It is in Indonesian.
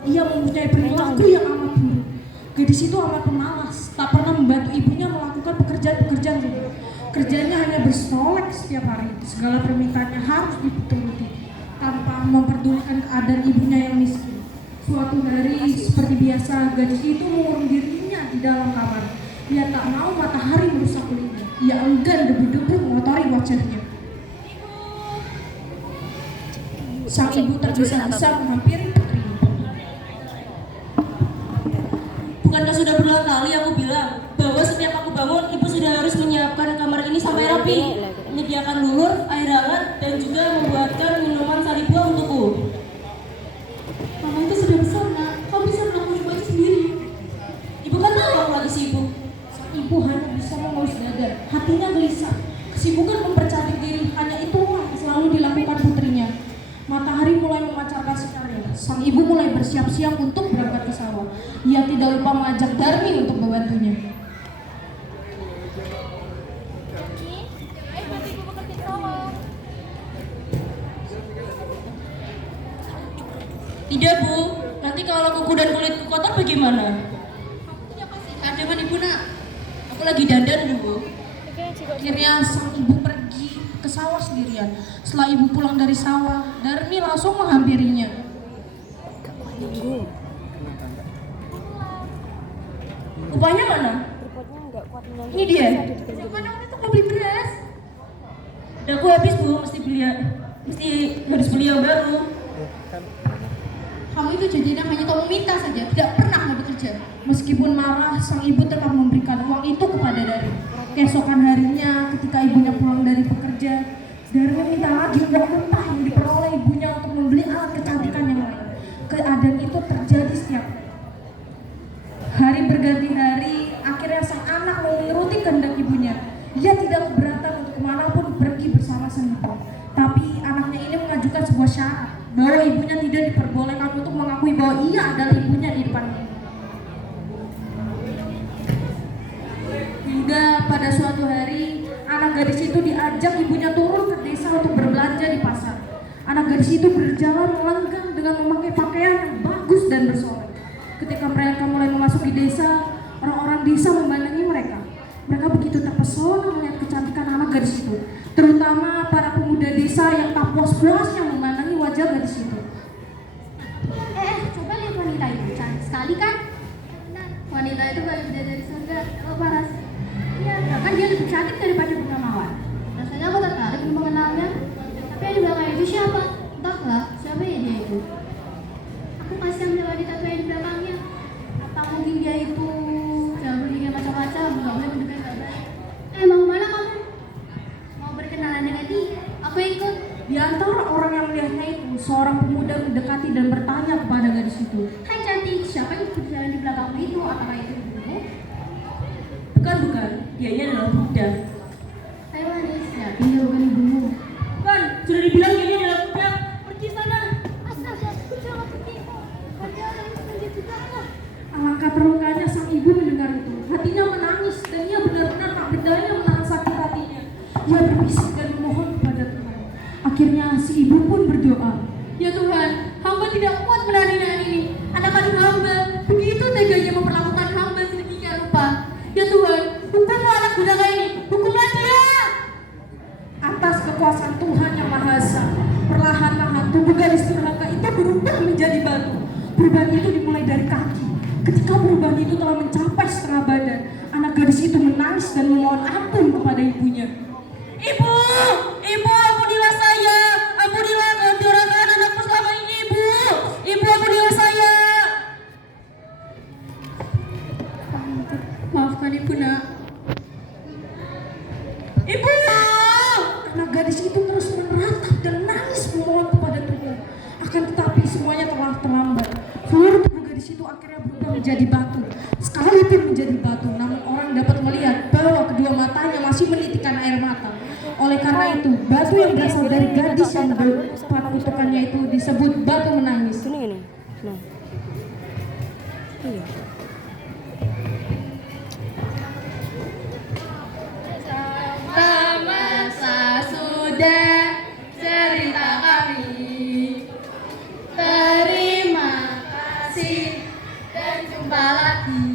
Ia mempunyai perilaku yang amat buruk. Gadis itu amat pemalas, tak pernah membantu ibunya melakukan pekerjaan-pekerjaan rumah. Kerjanya hanya bersolek setiap hari. Segala permintaannya harus dituruti tanpa memperdulikan keadaan ibunya yang miskin. Suatu hari seperti biasa, gadis itu mengurung dirinya di dalam kamar. Ia tak mau matahari merusak kulitnya. Ia enggan debu-debu mengotori wajahnya. Sang ibu tergesa-gesa menghampiri putrinya. Bukankah sudah berulang kali aku bilang bahwa setiap aku bangun, ibu sudah harus menyiapkan kamar ini sampai rapi, menyediakan luhur, air hangat, dan juga membuatkan minuman sari buah untukku. Mama itu sudah besar, nak. Kau bisa melakukan semuanya sendiri. Ibu kan tahu aku lagi sibuk. Sang ibu hanya bisa mengelus dada. Hatinya gelisah. Kesibukan mempercantik diri hanya itulah yang selalu dilakukan putrinya. Matahari mulai memancarkan sinarnya. Sang ibu mulai bersiap-siap untuk berangkat ke sawah. Ia tidak lupa mengajak Darmi untuk membantunya. Tidak, Bu. Nanti kalau kuku dan kulitku kotor bagaimana? Ada mana ibu nak? Aku lagi dandan dulu. Akhirnya sang ibu pergi ke sawah sendirian. Setelah ibu pulang dari sawah, Darmi langsung menghampirinya. Upahnya mana? Ini dia. Mana itu mau beli beras? Udah aku habis, Bu. Mesti harus beli yang baru. Kamu itu jadinya hanya kamu minta saja, tidak pernah mau bekerja. Meskipun marah, sang ibu tetap memberikan uang itu kepada Darmi. Keesokan harinya, ketika ibunya pulang dari bekerja, Darmi minta lagi uang mentah yang diperoleh ibunya untuk membeli alat kecantikan yang lain. Keadaan itu terjadi setiap hari. Hari berganti hari, akhirnya sang anak mau menuruti kehendak ibunya. Ia tidak keberatan untuk kemanapun pergi bersama sang ibu. Tapi anaknya ini mengajukan sebuah syarat bahwa ibunya tidak diperbolehkan untuk mengakui bahwa ia adalah ibunya di depan ibu. Hingga pada suatu hari, anak gadis itu diajak ibunya turun ke desa untuk berbelanja di pasar. Anak gadis itu berjalan melenggang dengan memakai pakaian yang bagus dan bersolek. Ketika mereka mulai memasuki desa, orang-orang desa memandangi mereka. Mereka begitu terpesona melihat kecantikan anak gadis itu, terutama para pemuda desa yang tak puas-puasnya memandangi wajah gadis itu. Coba lihat wanita itu, cantik sekali kan? Benar, wanita itu paling bidadari surga. Oh, paras. Iya, bahkan dia lebih cantik daripada bunga mawar. Rasanya aku tertarik untuk mengenalnya. Tapi yang di belakang itu siapa? Entahlah, siapa ya dia itu? Aku kasihan melihat wanita tua yang di belakangnya. Apa mungkin dia itu jangan berpikir macam-macam, nggak boleh mendengar nggak baik. Mau mana kamu? Mau berkenalan dengan dia? Aku ikut. Di antara orang yang melihatnya itu, seorang pemuda mendekati dan bertanya kepada gadis itu. Hai cantik, siapa yang berjalan di belakangmu itu? Apakah itu ibumu? Bukan. Dia ini adalah Buddha. Hai manis, yakin dia bukan ibumu? Kan, sudah dibilang dia ini adalah Buddha. Pergi sana. Astaga, aku jangan pergi. Ada yang menjadi juga. Alangkah terlukanya sang ibu mendengar itu. Hatinya menangis dan ia benar-benar tak berdaya menahan sakit hatinya. Ia berbisik dan memohon kepada Tuhan. Akhirnya si ibu pun berdoa. Ya Tuhan, hamba tidak kuat menahan hinaan ini. Anak kandung hamba begitu teganya memperlakukan hamba sedemikian rupa. Ya Tuhan, hukumlah anak durhaka ini. Hukumlah dia. Atas kekuasaan Tuhan yang Maha Esa, perlahan-lahan tubuh gadis durhaka itu berubah menjadi batu. Perubahan itu dimulai dari kaki. Ketika perubahan itu telah mencapai setengah badan, anak gadis itu menangis dan memohon ampun kepada ibunya. Ibu, ampunilah saya. Ampunilah kedurhakaan anakku selama ini, Ibu. Ibu, ampunilah saya. Maafkan ibu nak. Ibu. Anak gadis itu terus meratap dan nangis memohon kepada Tuhan. Akan tetapi semuanya telah terlambat. Seluruh tubuh gadis itu akhirnya berubah menjadi batu. Sekalipun menjadi batu, namun orang dapat melihat bahwa kedua matanya masih menitikkan air mata. Oleh karena itu, batu yang berasal dari gadis yang berdepan kutukannya itu disebut batu menangis. Ini. Nah. Iya. Masa sudah cerita kami. Terima kasih. jumpa lagi.